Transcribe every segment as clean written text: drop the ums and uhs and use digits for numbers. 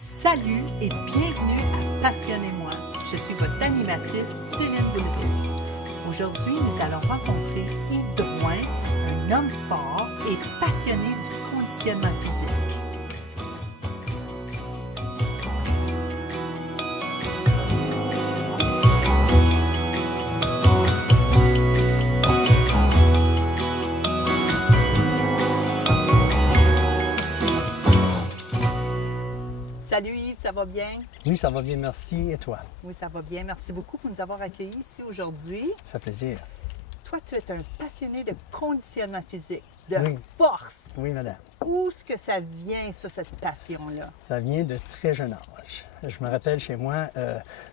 Salut et bienvenue à Passionnez-moi. Je suis votre animatrice Céline Boulris. Aujourd'hui, nous allons rencontrer Yves Drouin, un homme fort et passionné du conditionnement physique. Salut Yves, ça va bien? Oui, ça va bien, merci. Et toi? Oui, ça va bien. Merci beaucoup pour nous avoir accueillis ici aujourd'hui. Ça fait plaisir. Toi, tu es un passionné de conditionnement physique, de Oui. force. Oui, madame. Où est-ce que ça vient, ça, cette passion-là? Ça vient de très jeune âge. Je me rappelle chez moi,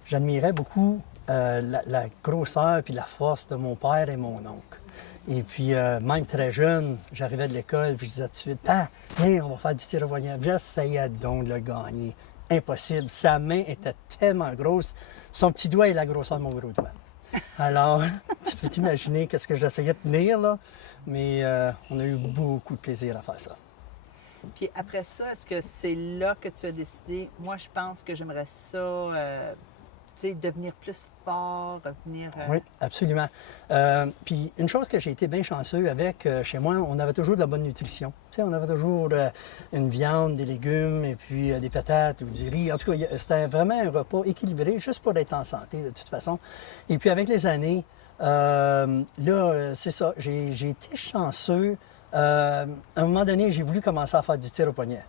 j'admirais beaucoup la grosseur et la force de mon père et mon oncle. Et puis, même très jeune, j'arrivais de l'école puis je disais tout de suite, « Ah, viens, on va faire du tir au poignet. » J'essayais donc de le gagner. Impossible. Sa main était tellement grosse. Son petit doigt est la grosseur de mon gros doigt. Alors, tu peux t'imaginer qu'est-ce que j'essayais de tenir, là. Mais on a eu beaucoup de plaisir à faire ça. Puis après ça, est-ce que c'est là que tu as décidé, moi, je pense que j'aimerais ça, tu sais, devenir plus fort, revenir... Oui, absolument. Puis une chose que j'ai été bien chanceux avec, chez moi, on avait toujours de la bonne nutrition. Tu sais, on avait toujours une viande, des légumes, et puis des patates ou du riz. En tout cas, c'était vraiment un repas équilibré, juste pour être en santé, de toute façon. Et puis avec les années, là, c'est ça, j'ai été chanceux. À un moment donné, j'ai voulu commencer à faire du tir au poignet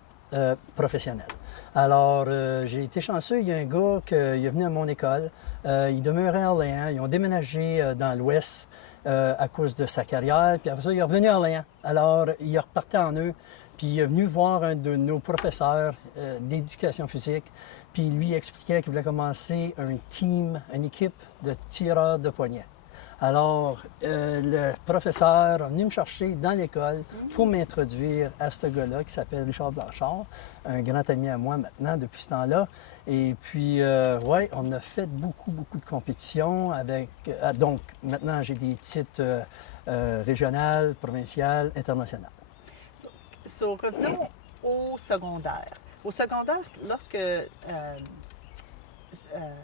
professionnel. Alors, j'ai été chanceux. Il y a un gars qui est venu à mon école. Il demeurait à Orléans. Ils ont déménagé dans l'Ouest à cause de sa carrière. Puis après ça, il est revenu à Orléans. Alors, il est reparti en eux. Puis il est venu voir un de nos professeurs d'éducation physique. Puis lui expliquait qu'il voulait commencer un team, une équipe de tireurs de poignet. Alors, le professeur est venu me chercher dans l'école pour m'introduire à ce gars-là qui s'appelle Richard Blanchard, un grand ami à moi maintenant depuis ce temps-là. Et puis, oui, on a fait beaucoup de compétitions avec... donc, maintenant, j'ai des titres régional, provincial, international. Revenons au secondaire. Au secondaire, lorsque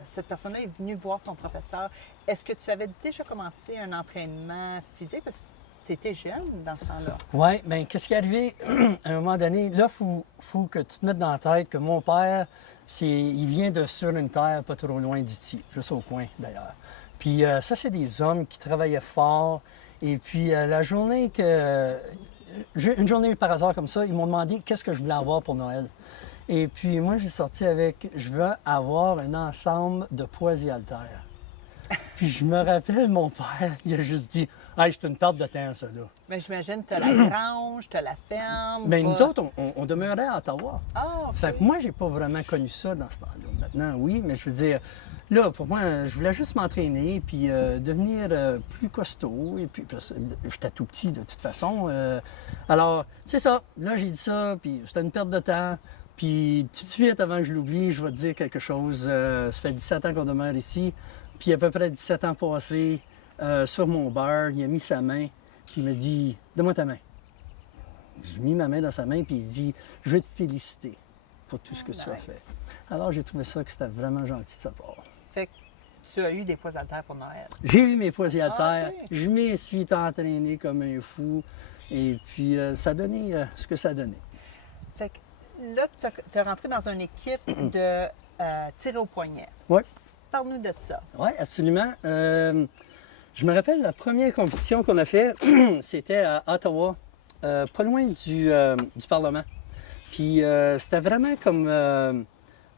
cette personne-là est venue voir ton professeur, est-ce que tu avais déjà commencé un entraînement physique? Parce que tu étais jeune dans ce temps-là. Oui, bien, qu'est-ce qui est arrivé à un moment donné? Là, il faut que tu te mettes dans la tête que mon père, il vient de sur une terre pas trop loin d'ici, juste au coin d'ailleurs. Puis ça, c'est des hommes qui travaillaient fort. Et puis la journée une journée par hasard comme ça, ils m'ont demandé qu'est-ce que je voulais avoir pour Noël. Et puis moi, j'ai sorti avec, je veux avoir un ensemble de poids et haltères. Puis je me rappelle, mon père, il a juste dit, « Hey, c'est une perte de temps, ça, là. » Mais j'imagine que tu as la grange, tu as la ferme. Bien, pas... nous autres, on demeurait à Ottawa. Ah, OK. Fait que moi, j'ai pas vraiment connu ça dans ce temps-là. Maintenant, oui, mais je veux dire, là, pour moi, je voulais juste m'entraîner puis devenir plus costaud. Et puis, j'étais tout petit, de toute façon. Alors, c'est ça. Là, j'ai dit ça, puis c'était une perte de temps. Puis tout de suite, avant que je l'oublie, je vais te dire quelque chose. Ça fait 17 ans qu'on demeure ici. Puis à peu près 17 ans passés, sur mon bar, il a mis sa main, puis il m'a dit « Donne-moi ta main ». J'ai mis ma main dans sa main, puis il dit « Je veux te féliciter pour tout ce que tu as fait ». Alors j'ai trouvé ça que c'était vraiment gentil de sa part. Fait que tu as eu des poids haltères pour Noël. J'ai eu mes poids et haltères, OK. je m'y suis entraîné comme un fou, et puis ça a donné ce que ça a donné. Fait que là, tu es rentré dans une équipe de tir au poignet. Oui. Parle-nous de ça. Oui, absolument. Je me rappelle la première compétition qu'on a fait, c'était à Ottawa, pas loin du Parlement. Puis c'était vraiment comme...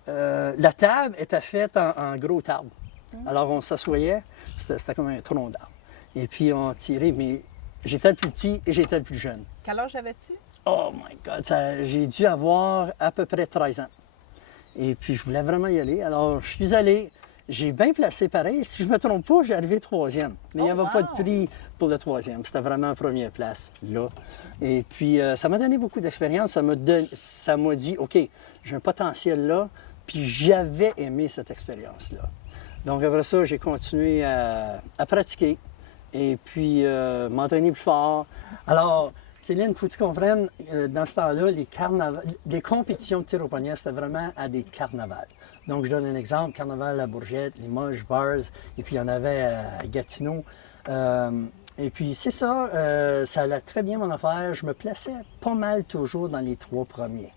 la table était faite en gros table. Alors on s'assoyait, c'était comme un tronc d'arbre. Et puis on tirait, mais j'étais le plus petit et j'étais le plus jeune. Quel âge avais-tu? Oh my God, j'ai dû avoir à peu près 13 ans. Et puis je voulais vraiment y aller. Alors je suis allé. J'ai bien placé pareil. Si je ne me trompe pas, j'ai arrivé troisième. Mais il n'y avait pas de prix pour le troisième. C'était vraiment en première place, là. Et puis, ça m'a donné beaucoup d'expérience. Ça m'a dit, OK, j'ai un potentiel là. Puis j'avais aimé cette expérience-là. Donc, après ça, j'ai continué à pratiquer et puis m'entraîner plus fort. Alors, Céline, il faut que tu comprennes, dans ce temps-là, les compétitions de tir au poignet, c'était vraiment à des carnavals. Donc, je donne un exemple, carnaval à Bourgette, Limoges, Vars, et puis il y en avait à Gatineau. Et puis, c'est ça, ça allait très bien mon affaire. Je me plaçais pas mal toujours dans les 3 premiers.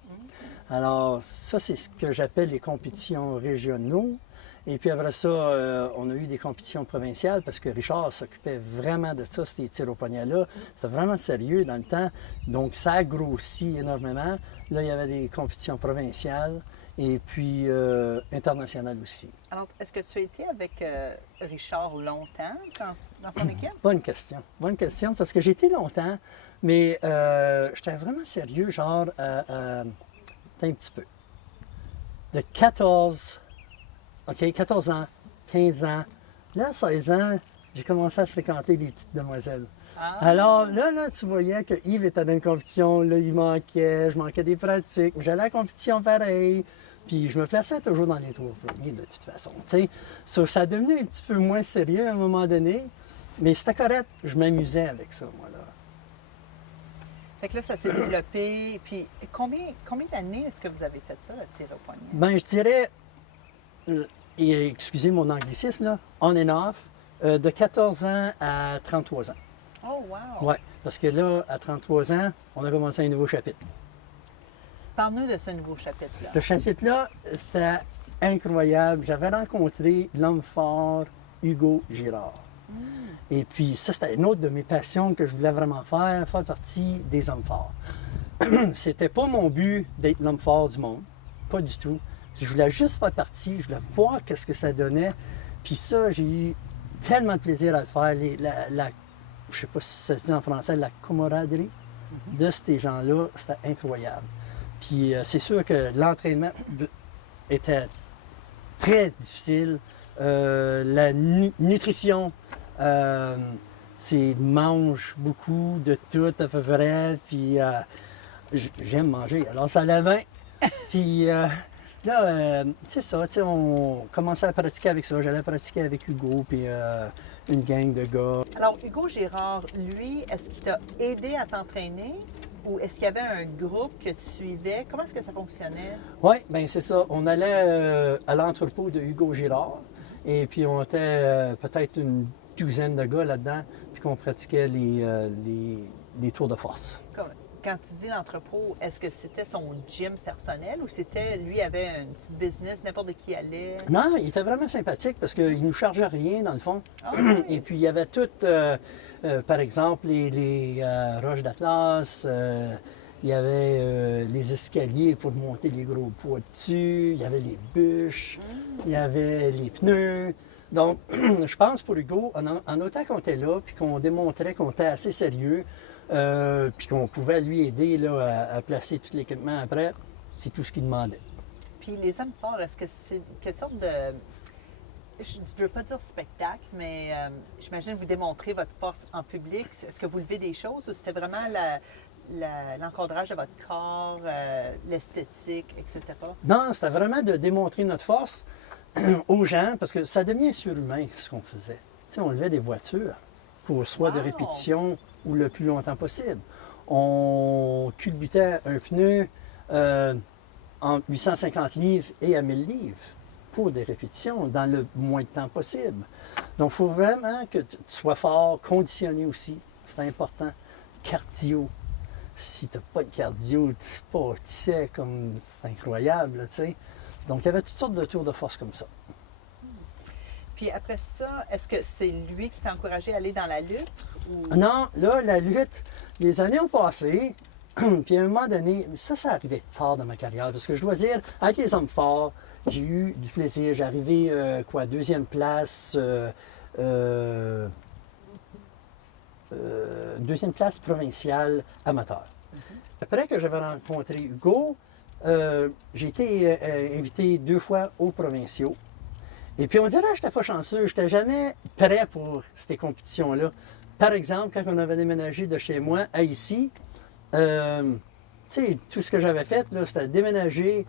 Alors, ça, c'est ce que j'appelle les compétitions régionaux. Et puis après ça, on a eu des compétitions provinciales parce que Richard s'occupait vraiment de ça, ces tirs au poignet-là. C'était vraiment sérieux dans le temps. Donc, ça a grossi énormément. Là, il y avait des compétitions provinciales et puis internationales aussi. Alors, est-ce que tu as été avec Richard longtemps dans son équipe? Bonne question. Bonne question, parce que j'ai été longtemps, mais j'étais vraiment sérieux, genre, un petit peu. De 14 ans, 15 ans. Là, à 16 ans, j'ai commencé à fréquenter les petites demoiselles. Ah. Alors là, tu voyais que Yves était dans une compétition, là, je manquais des pratiques. J'allais à la compétition pareil, puis je me plaçais toujours dans les 3 premiers de toute façon. Ça a devenu un petit peu moins sérieux à un moment donné, mais c'était correct, je m'amusais avec ça, moi, là. Fait que là, ça s'est développé. Puis combien d'années est-ce que vous avez fait ça, le tir au poignet? Bien, je dirais, et excusez mon anglicisme, là, on and off, de 14 ans à 33 ans. Oh, wow! Oui, parce que là, à 33 ans, on a commencé un nouveau chapitre. Parle-nous de ce nouveau chapitre-là. Ce chapitre-là, c'était incroyable. J'avais rencontré l'homme fort, Hugo Girard. Et puis, ça, c'était une autre de mes passions que je voulais vraiment faire partie des hommes forts. C'était pas mon but d'être l'homme fort du monde, pas du tout. Je voulais juste faire partie, je voulais voir qu'est-ce que ça donnait. Puis ça, j'ai eu tellement de plaisir à le faire. Je sais pas si ça se dit en français, la camaraderie de ces gens-là, c'était incroyable. Puis c'est sûr que l'entraînement était très difficile. La nutrition, c'est mange beaucoup de tout à peu près. Puis j'aime manger, alors ça allait bien. Puis là, c'est ça, on commençait à pratiquer avec ça. J'allais pratiquer avec Hugo, puis une gang de gars. Alors, Hugo Girard, lui, est-ce qu'il t'a aidé à t'entraîner ou est-ce qu'il y avait un groupe que tu suivais? Comment est-ce que ça fonctionnait? Oui, bien c'est ça. On allait à l'entrepôt de Hugo Girard et puis on était peut-être une douzaine de gars là-dedans, puis qu'on pratiquait les tours de force. Quand tu dis l'entrepôt, est-ce que c'était son gym personnel ou c'était, lui, avait une petite business, n'importe qui allait? Non, il était vraiment sympathique parce qu'il ne nous chargeait rien, dans le fond. Oh, nice. Et puis, il y avait tout, par exemple, les roches d'Atlas, il y avait les escaliers pour monter les gros poids dessus, il y avait les bûches, il y avait les pneus. Donc, je pense pour Hugo, en autant qu'on était là, puis qu'on démontrait qu'on était assez sérieux, puis qu'on pouvait lui aider là, à placer tout l'équipement après, c'est tout ce qu'il demandait. Puis les hommes forts, est-ce que c'est quelle sorte de... Je ne veux pas dire spectacle, mais j'imagine que vous démontrez votre force en public. Est-ce que vous levez des choses ou c'était vraiment l'encadrage de votre corps, l'esthétique, etc.? Non, c'était vraiment de démontrer notre force aux gens, parce que ça devient surhumain ce qu'on faisait. Tu sais, on levait des voitures pour soit de répétition ou le plus longtemps possible. On culbutait un pneu en 850 livres et à 1000 livres pour des répétitions dans le moins de temps possible. Donc, il faut vraiment que tu sois fort, conditionné aussi. C'est important. Cardio. Si tu n'as pas de cardio, tu sais, comme c'est incroyable, tu sais. Donc, il y avait toutes sortes de tours de force comme ça. Puis après ça, est-ce que c'est lui qui t'a encouragé à aller dans la lutte? Ou... Non, là, la lutte, les années ont passé, puis à un moment donné, ça arrivait tard dans ma carrière, parce que je dois dire, avec les hommes forts, j'ai eu du plaisir. J'ai arrivé, deuxième place provinciale amateur. Après que j'avais rencontré Hugo, j'ai été invité 2 fois aux provinciaux. Et puis on dirait que je n'étais pas chanceux, je n'étais jamais prêt pour ces compétitions-là. Par exemple, quand on avait déménagé de chez moi à ici, tu sais, tout ce que j'avais fait, c'était déménager,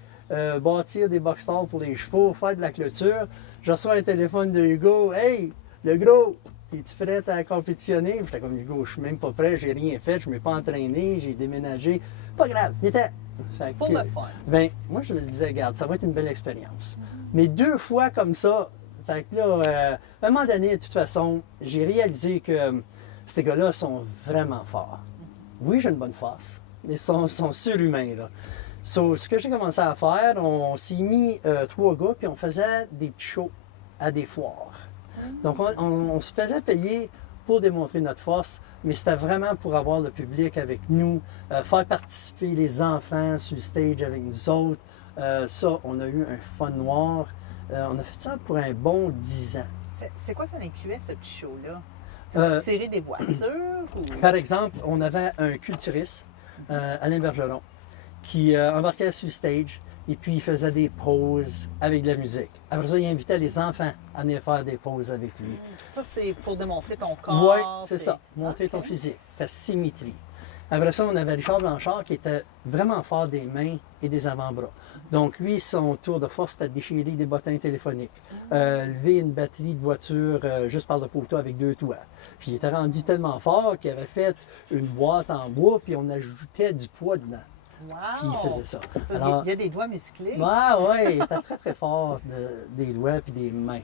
bâtir des box-stalls pour les chevaux, faire de la clôture. Je reçois un téléphone de Hugo. « Hey, le gros, es-tu prête à compétitionner? Puis j'étais comme, Hugo, je suis même pas prêt, j'ai rien fait, je ne m'ai pas entraîné, j'ai déménagé. Pas grave, il était. Fait Pour que, le fun. ben, moi, je me disais, regarde, ça va être une belle expérience. Mais 2 fois comme ça, fait que là, à un moment donné, de toute façon, j'ai réalisé que ces gars-là sont vraiment forts. Oui, j'ai une bonne force, mais ils sont surhumains, là. So, ce que j'ai commencé à faire, on s'est mis 3 gars, puis on faisait des petits shows à des foires. Donc, on se faisait payer pour démontrer notre force, mais c'était vraiment pour avoir le public avec nous, faire participer les enfants sur le stage avec nous autres. Ça, on a eu un fun noir. On a fait ça pour un bon 10 ans. C'est quoi ça incluait, ce petit show-là? Euh, Tirer des voitures? Ou... Par exemple, on avait un culturiste, Alain Bergeron, qui embarquait sur le stage et puis il faisait des pauses avec de la musique. Après ça, il invitait les enfants à venir faire des pauses avec lui. Ça, c'est pour démontrer ton corps. Oui, c'est ça. Montrer ton physique, ta symétrie. Après ça, on avait Richard Blanchard qui était vraiment fort des mains et des avant-bras. Donc, lui, son tour de force, c'était de déchirer des bottins téléphoniques, lever une batterie de voiture juste par le poteau avec 2 toits. Puis, il était rendu tellement fort qu'il avait fait une boîte en bois, puis on ajoutait du poids dedans. Wow! Puis, il faisait ça. Il y a des doigts musclés. Ah, oui, il était très, très fort des doigts puis des mains.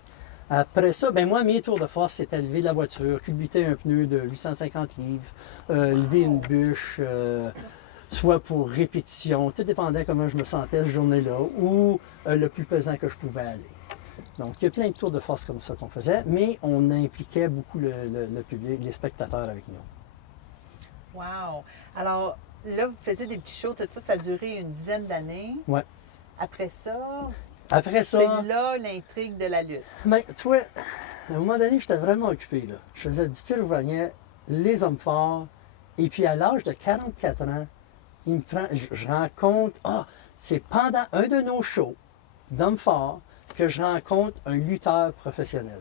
Après ça, ben moi, mes tours de force, c'était lever la voiture, culbuter un pneu de 850 livres, lever une bûche, soit pour répétition, tout dépendait comment je me sentais cette journée-là, ou le plus pesant que je pouvais aller. Donc, il y a plein de tours de force comme ça qu'on faisait, mais on impliquait beaucoup le public, les spectateurs avec nous. Wow! Alors, là, vous faisiez des petits shows, tout ça, ça a duré une dizaine d'années. Ouais. Après ça, Après ça, c'est là l'intrigue de la lutte. ben, tu vois, à un moment donné, j'étais vraiment occupé, là. Je faisais du tir au poignet, les hommes forts, et puis à l'âge de 44 ans, il me prend, je rencontre, c'est pendant un de nos shows d'hommes forts que je rencontre un lutteur professionnel.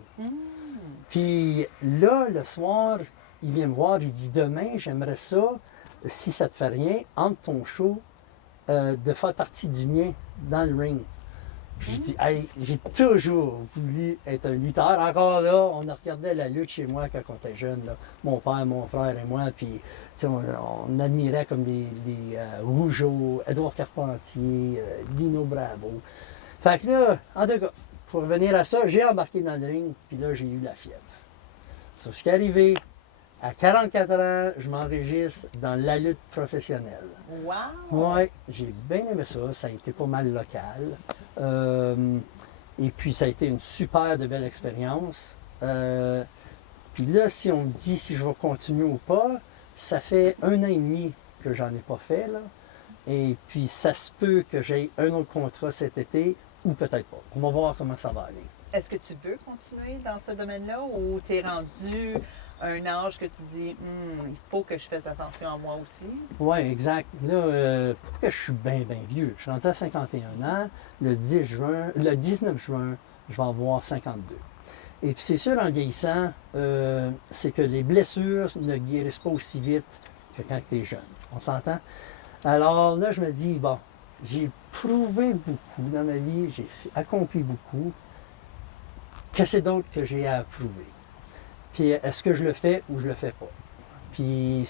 Puis là, le soir, il vient me voir, il dit, demain, j'aimerais ça, si ça te fait rien, entre ton show, de faire partie du mien dans le ring. Puis je dis, hey, j'ai toujours voulu être un lutteur. Encore là, on regardait la lutte chez moi quand on était jeune, là. Mon père, mon frère et moi, puis on admirait comme les Rougeau, Édouard Carpentier, Dino Bravo. Fait que là, en tout cas, pour revenir à ça, j'ai embarqué dans le ring, puis là, j'ai eu la fièvre. C'est ce qui est arrivé. À 44 ans, je m'enregistre dans la lutte professionnelle. Wow! Oui, j'ai bien aimé ça. Ça a été pas mal local. Et puis, ça a été une super de belle expérience. Puis là, si on me dit si je vais continuer ou pas, ça fait 1 an et demi que j'en ai pas fait, là. Et puis, ça se peut que j'aie un autre contrat cet été ou peut-être pas. On va voir comment ça va aller. Est-ce que tu veux continuer dans ce domaine-là ou tu es rendu à un âge que tu dis il faut que je fasse attention à moi aussi? Oui, exact. Là, pourquoi je suis bien vieux? Je suis rendu à 51 ans. Le 19 juin, je vais avoir 52. Et puis c'est sûr, en vieillissant, c'est que les blessures ne guérissent pas aussi vite que quand tu es jeune. On s'entend? Alors là, je me dis, bon, j'ai prouvé beaucoup dans ma vie, j'ai accompli beaucoup. Qu'est-ce d'autre que j'ai à prouver? Puis est-ce que je le fais ou je le fais pas? Puis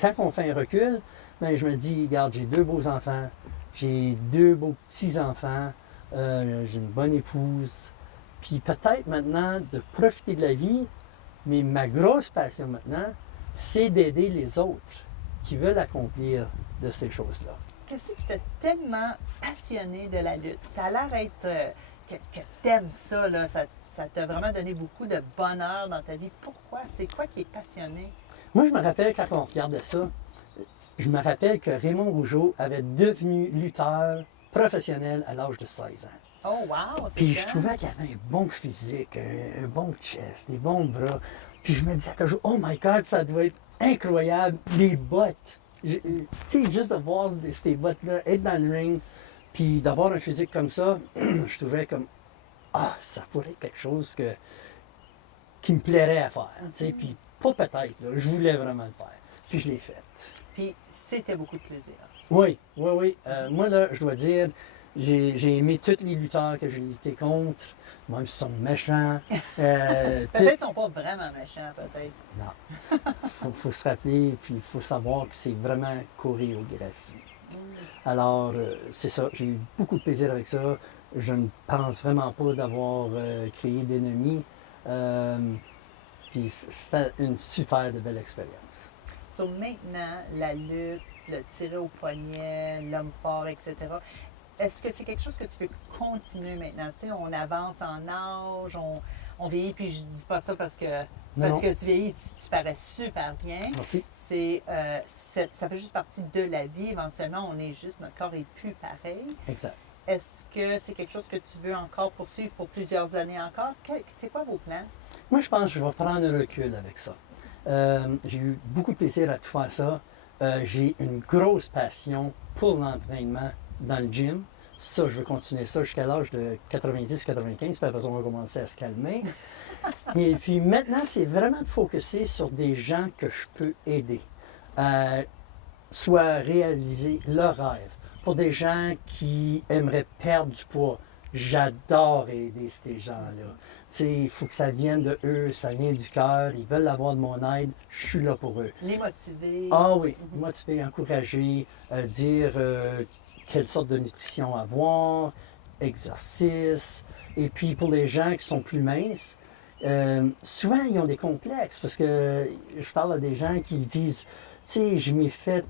quand on fait un recul, ben, je me dis, regarde, j'ai 2 beaux enfants, j'ai 2 beaux petits-enfants, j'ai une bonne épouse. Puis peut-être maintenant de profiter de la vie, mais ma grosse passion maintenant, c'est d'aider les autres qui veulent accomplir de ces choses-là. Qu'est-ce qui t'a tellement passionné de la lutte? Tu as l'air d'être que t'aimes ça, là. Ça t'a vraiment donné beaucoup de bonheur dans ta vie. Pourquoi? C'est quoi qui est passionné? Moi, je me rappelle quand on regardait ça, je me rappelle que Raymond Rougeau avait devenu lutteur professionnel à l'âge de 16 ans. Oh wow! Puis je trouvais qu'il avait un bon physique, un bon chest, des bons bras. Puis je me disais toujours, oh my God, ça doit être incroyable, les bottes. Tu sais, juste de voir ces bottes-là, être dans le ring, puis d'avoir un physique comme ça, je trouvais comme, ça pourrait être quelque chose qui me plairait à faire. Tu sais, puis pas peut-être, là, je voulais vraiment le faire. Puis je l'ai fait. Puis c'était beaucoup de plaisir. Oui. Moi, là, je dois dire, J'ai aimé tous les lutteurs que j'ai luttés contre, même s'ils sont méchants. Peut-être qu'ils ne sont pas vraiment méchants, peut-être. Non. Faut se rappeler, puis il faut savoir que c'est vraiment chorégraphié. Alors, c'est ça, j'ai eu beaucoup de plaisir avec ça. Je ne pense vraiment pas d'avoir créé d'ennemis. Puis c'est une super de belle expérience. So, maintenant, la lutte, le tirer au poignet, l'homme fort, etc., est-ce que c'est quelque chose que tu veux continuer maintenant? Tu sais, on avance en âge, on vieillit, puis je dis pas ça parce que, Non. que tu vieillis, tu parais super bien. Merci. Ça fait juste partie de la vie. Éventuellement, on est juste, notre corps est plus pareil. Exact. Est-ce que c'est quelque chose que tu veux encore poursuivre pour plusieurs années encore? C'est quoi vos plans? Moi, je pense que je vais prendre un recul avec ça. J'ai eu beaucoup de plaisir à tout faire ça. J'ai une grosse passion pour l'entraînement dans le gym. Ça, je veux continuer ça jusqu'à l'âge de 90-95, puis après, on va commencer à se calmer. Et puis maintenant, c'est vraiment de focuser sur des gens que je peux aider, soit réaliser leurs rêves. Pour des gens qui aimeraient perdre du poids, j'adore aider ces gens-là. Il faut que ça vienne de eux, ça vient du cœur, ils veulent avoir de mon aide, je suis là pour eux. Les motiver. Ah oui, motiver, encourager, dire quelle sorte de nutrition avoir, exercice. Et puis pour les gens qui sont plus minces, souvent ils ont des complexes parce que je parle à des gens qui disent, tu sais, je m'ai fait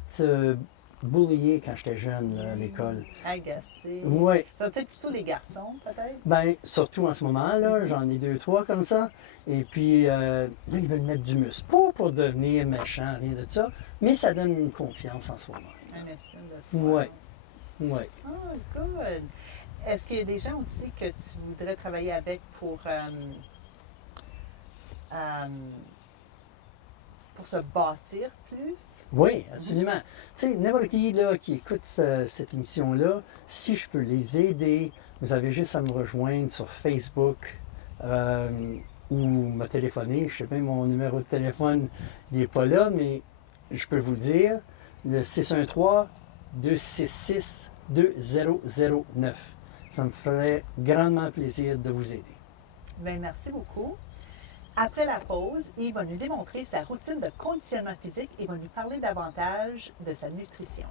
bullier quand j'étais jeune là, à l'école. Agacé. Oui. Ça va peut-être plutôt les garçons, peut-être? Bien, surtout en ce moment, là, j'en ai 2-3 comme ça. Et puis, là, ils veulent mettre du muscle. Pas pour devenir méchant, rien de ça, mais ça donne une confiance en soi-même. Un estime de soi. Oui. Oui. Oh, good. Est-ce qu'il y a des gens aussi que tu voudrais travailler avec pour se bâtir plus? Oui, absolument. Tu sais, n'importe qui là, qui écoute cette émission-là, si je peux les aider, vous avez juste à me rejoindre sur Facebook ou me téléphoner. Je sais pas, mon numéro de téléphone, il n'est pas là, mais je peux vous le dire, le 613-266-2009. Ça me ferait grandement plaisir de vous aider. Bien, merci beaucoup. Après la pause, Yves va nous démontrer sa routine de conditionnement physique et va nous parler davantage de sa nutrition.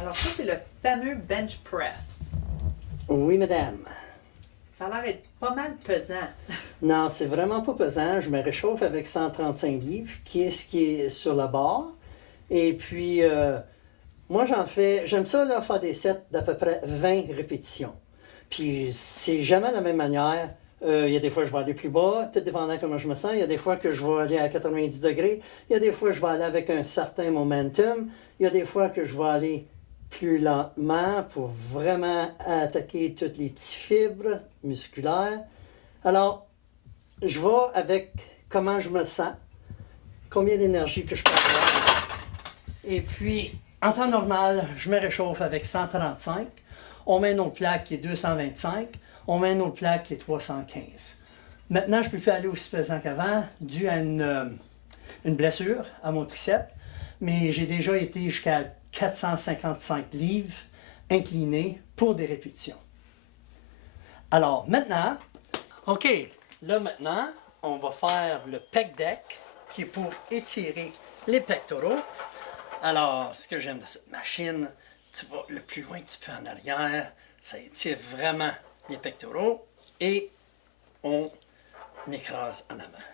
Alors ça, c'est le fameux bench press. Oui, madame. Ça a l'air d'être pas mal pesant. Non, c'est vraiment pas pesant. Je me réchauffe avec 135 livres, qui est ce qui est sur la barre. Et puis, moi, j'aime ça, là, faire des sets d'à peu près 20 répétitions. Puis, c'est jamais de la même manière. Il y a des fois, je vais aller plus bas, tout dépendant de comment je me sens. Il y a des fois que je vais aller à 90 degrés. Il y a des fois que je vais aller avec un certain momentum. Il y a des fois que je vais aller plus lentement pour vraiment attaquer toutes les petites fibres musculaires. Alors, je vais avec comment je me sens, combien d'énergie que je peux avoir. Et puis, en temps normal, je me réchauffe avec 135. On met une autre plaque qui est 225. On met une autre plaque qui est 315. Maintenant, je ne peux plus aller aussi pesant qu'avant, dû à une blessure à mon triceps. Mais j'ai déjà été jusqu'à 455 livres inclinés pour des répétitions. Alors maintenant, OK, là maintenant, on va faire le pec deck qui est pour étirer les pectoraux. Alors, ce que j'aime de cette machine, tu vas le plus loin que tu peux en arrière, ça étire vraiment les pectoraux et on écrase en avant.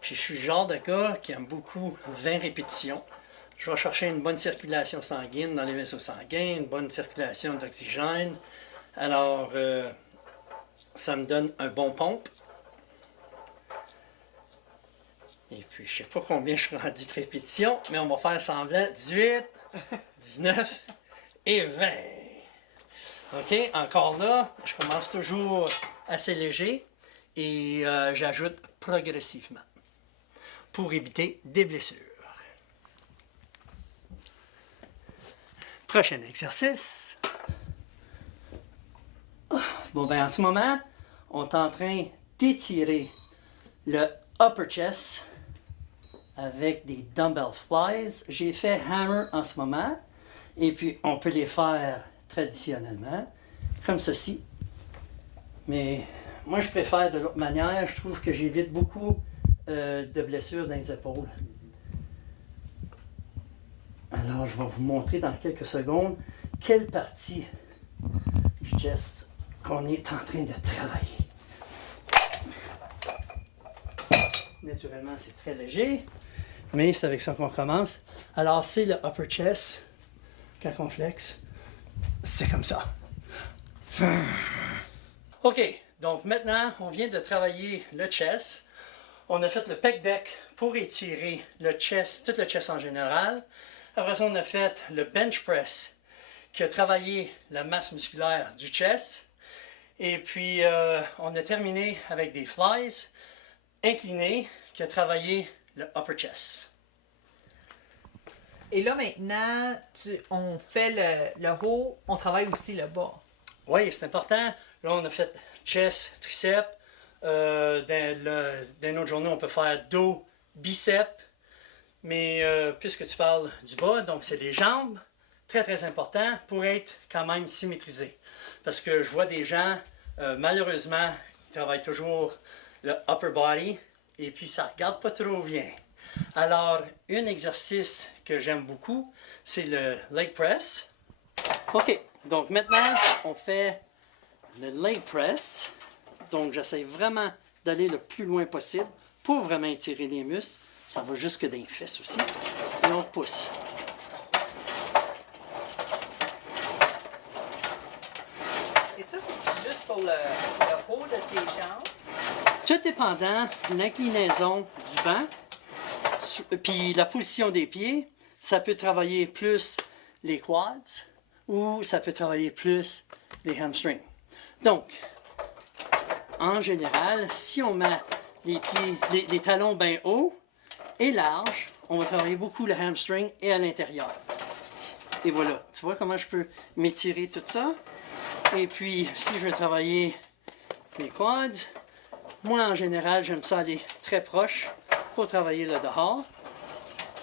Puis je suis le genre de gars qui aime beaucoup 20 répétitions. Je vais chercher une bonne circulation sanguine dans les vaisseaux sanguins, une bonne circulation d'oxygène. Alors, ça me donne un bon pompe. Et puis, je ne sais pas combien je suis rendu de répétitions, mais on va faire semblant 18, 19 et 20. OK, encore là, je commence toujours assez léger et j'ajoute progressivement pour éviter des blessures. Prochain exercice. Bon, ben en ce moment, on est en train d'étirer le upper chest avec des dumbbell flies. J'ai fait hammer en ce moment. Et puis, on peut les faire traditionnellement, comme ceci. Mais moi, je préfère de l'autre manière. Je trouve que j'évite beaucoup de blessures dans les épaules. Alors, je vais vous montrer dans quelques secondes quelle partie du chest qu'on est en train de travailler. Naturellement, c'est très léger, mais c'est avec ça qu'on commence. Alors, c'est le upper chest. Quand on flex, c'est comme ça. OK, donc maintenant, on vient de travailler le chest. On a fait le pec deck pour étirer le chest, tout le chest en général. Après ça, on a fait le bench press qui a travaillé la masse musculaire du chest. Et puis, on a terminé avec des flies inclinés qui a travaillé le upper chest. Et là, maintenant, on fait le haut, on travaille aussi le bas. Oui, c'est important. Là, on a fait chest, triceps. Dans une autre journée, on peut faire dos, biceps. Mais puisque tu parles du bas, donc c'est les jambes, très très important pour être quand même symétrisé. Parce que je vois des gens, malheureusement, qui travaillent toujours le upper body et puis ça ne regarde pas trop bien. Alors, un exercice que j'aime beaucoup, c'est le leg press. OK, donc maintenant, on fait le leg press. Donc, j'essaie vraiment d'aller le plus loin possible pour vraiment étirer les muscles. Ça va jusque dans les fesses aussi. Et on pousse. Et ça, c'est juste pour le haut de tes jambes? Tout dépendant de l'inclinaison du banc, puis la position des pieds, ça peut travailler plus les quads ou ça peut travailler plus les hamstrings. Donc, en général, si on met les pieds, les talons bien hauts et larges, on va travailler beaucoup le hamstring et à l'intérieur. Et voilà, tu vois comment je peux m'étirer tout ça? Et puis, si je veux travailler les quads, moi en général, j'aime ça aller très proche pour travailler le dehors.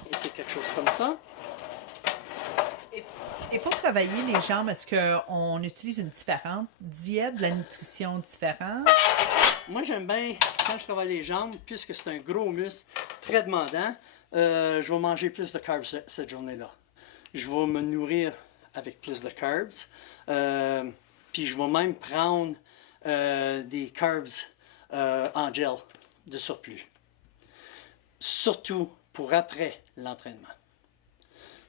Et c'est quelque chose comme ça. Et pour travailler les jambes, est-ce qu'on utilise une différente diète, de la nutrition différente? Moi, j'aime bien, quand je travaille les jambes, puisque c'est un gros muscle très demandant, je vais manger plus de carbs cette journée-là. Je vais me nourrir avec plus de carbs. Puis je vais même prendre des carbs en gel de surplus. Surtout pour après l'entraînement.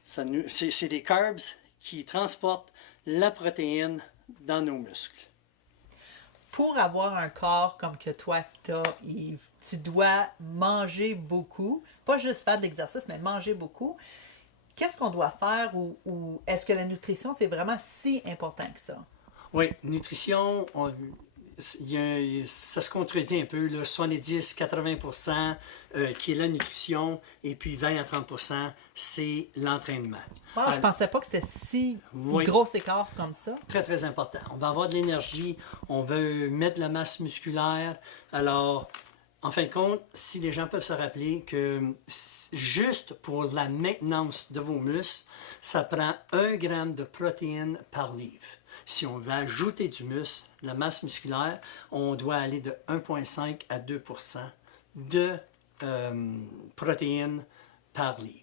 C'est des carbs qui transportent la protéine dans nos muscles. Pour avoir un corps comme que toi t'as, Yves, tu dois manger beaucoup, pas juste faire de l'exercice, mais manger beaucoup. Qu'est-ce qu'on doit faire ou est-ce que la nutrition, c'est vraiment si important que ça? Oui, nutrition, ça se contredit un peu, là, 70-80% qui est la nutrition et puis 20 à 30% c'est l'entraînement. Wow, je pensais pas que c'était si oui, gros écart comme ça. Très, très important. On va avoir de l'énergie, on veut mettre de la masse musculaire. Alors, En fin de compte, si les gens peuvent se rappeler que juste pour la maintenance de vos muscles, ça prend 1 gramme de protéines par livre. Si on veut ajouter du muscle, de la masse musculaire, on doit aller de 1,5 à 2 de protéines par livre.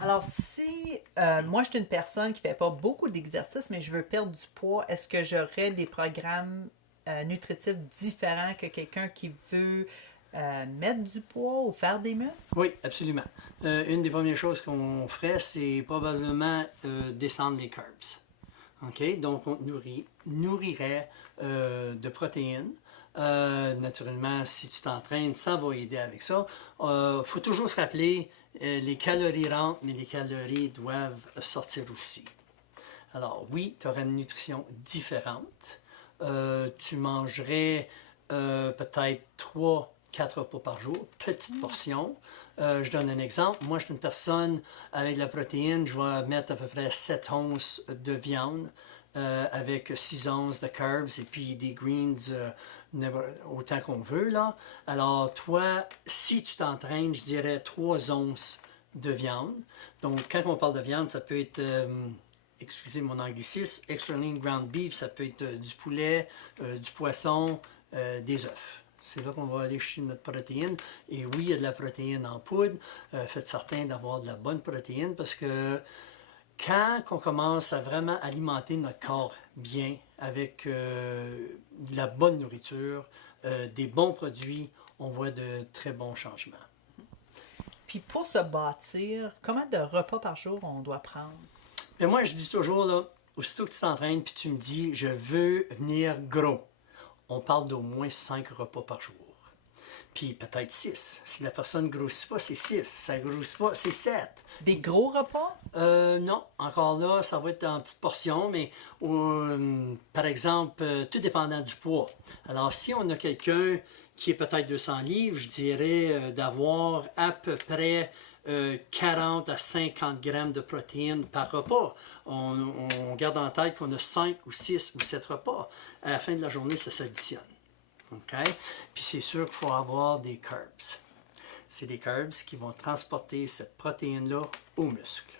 Alors, si moi, je suis une personne qui ne fait pas beaucoup d'exercices, mais je veux perdre du poids, est-ce que j'aurais des programmes nutritifs différents que quelqu'un qui veut mettre du poids ou faire des muscles? Oui, absolument. Une des premières choses qu'on ferait, c'est probablement descendre les carbs. OK? Donc, on nourrirait de protéines. Naturellement, si tu t'entraînes, ça va aider avec ça. Il faut toujours se rappeler, les calories rentrent, mais les calories doivent sortir aussi. Alors oui, tu aurais une nutrition différente. Tu mangerais peut-être 3-4 repas par jour, petite portion. Je donne un exemple. Moi, je suis une personne avec la protéine, je vais mettre à peu près 7 onces de viande avec 6 onces de carbs et puis des greens autant qu'on veut, là. Alors, toi, si tu t'entraînes, je dirais 3 onces de viande. Donc, quand on parle de viande, ça peut être, excusez mon anglicisme, extra lean ground beef, ça peut être du poulet, du poisson, des œufs. C'est là qu'on va aller chercher notre protéine. Et oui, il y a de la protéine en poudre. Faites certain d'avoir de la bonne protéine parce que quand on commence à vraiment alimenter notre corps bien avec de la bonne nourriture, des bons produits, on voit de très bons changements. Puis pour se bâtir, combien de repas par jour on doit prendre? Mais moi, je dis toujours, là, aussitôt que tu t'entraînes puis tu me dis « je veux venir gros », on parle d'au moins 5 repas par jour. Puis peut-être 6. Si la personne ne grossit pas, c'est 6. Si ça ne grossit pas, c'est 7. Des gros repas? Non. Encore là, ça va être en petites portions, mais par exemple, tout dépendant du poids. Alors, si on a quelqu'un qui est peut-être 200 livres, je dirais d'avoir à peu près 40 à 50 grammes de protéines par repas. On garde en tête qu'on a 5 ou 6 ou 7 repas. À la fin de la journée, ça s'additionne. Okay? Puis c'est sûr qu'il faut avoir des carbs. C'est des carbs qui vont transporter cette protéine-là aux muscles.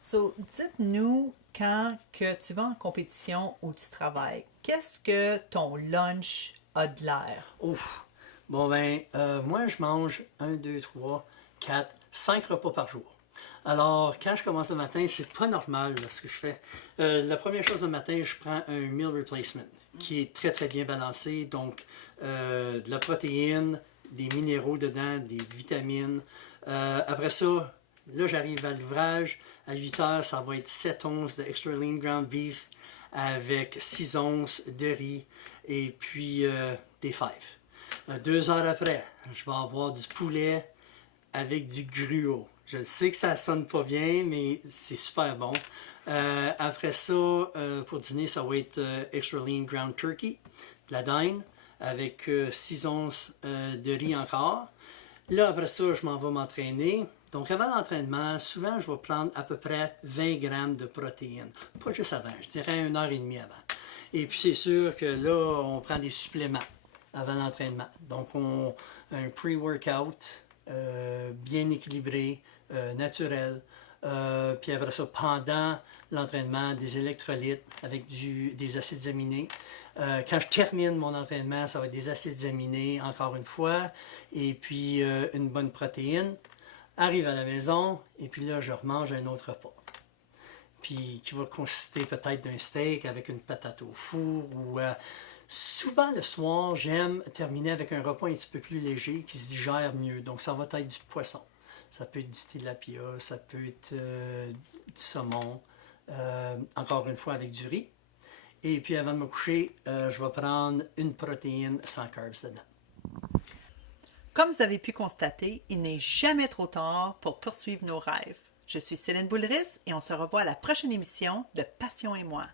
So, dites-nous, quand que tu vas en compétition ou tu travailles, qu'est-ce que ton lunch a de l'air? Ouf! Bon ben, moi je mange 1, 2, 3, 4, 5 repas par jour. Alors, quand je commence le matin, c'est pas normal là, ce que je fais. La première chose le matin, je prends un meal replacement qui est très très bien balancé. Donc, de la protéine, des minéraux dedans, des vitamines. Après ça, là j'arrive à l'ouvrage. À 8 heures, ça va être 7 onces de extra lean ground beef avec 6 onces de riz et puis des fèves. 2 heures après, je vais avoir du poulet avec du gruau. Je sais que ça sonne pas bien, mais c'est super bon. Après ça, pour dîner, ça va être extra lean ground turkey, de la dinde, avec 6 onces de riz encore. Là, après ça, je m'en vais m'entraîner. Donc, avant l'entraînement, souvent, je vais prendre à peu près 20 grammes de protéines. Pas juste avant, je dirais 1h30 avant. Et puis, c'est sûr que là, on prend des suppléments avant l'entraînement. Donc, un pre-workout bien équilibré, naturel. Puis après ça, pendant l'entraînement, des électrolytes avec des acides aminés. Quand je termine mon entraînement, ça va être des acides aminés, encore une fois, et puis une bonne protéine. Arrive à la maison, et puis là, je remange un autre repas. Puis qui va consister peut-être d'un steak avec une patate au four, ou souvent le soir, j'aime terminer avec un repas un petit peu plus léger, qui se digère mieux. Donc ça va être du poisson. Ça peut être du tilapia, ça peut être du saumon, encore une fois avec du riz. Et puis avant de me coucher, je vais prendre une protéine sans carbs dedans. Comme vous avez pu constater, il n'est jamais trop tard pour poursuivre nos rêves. Je suis Céline Boulris et on se revoit à la prochaine émission de Passion et moi.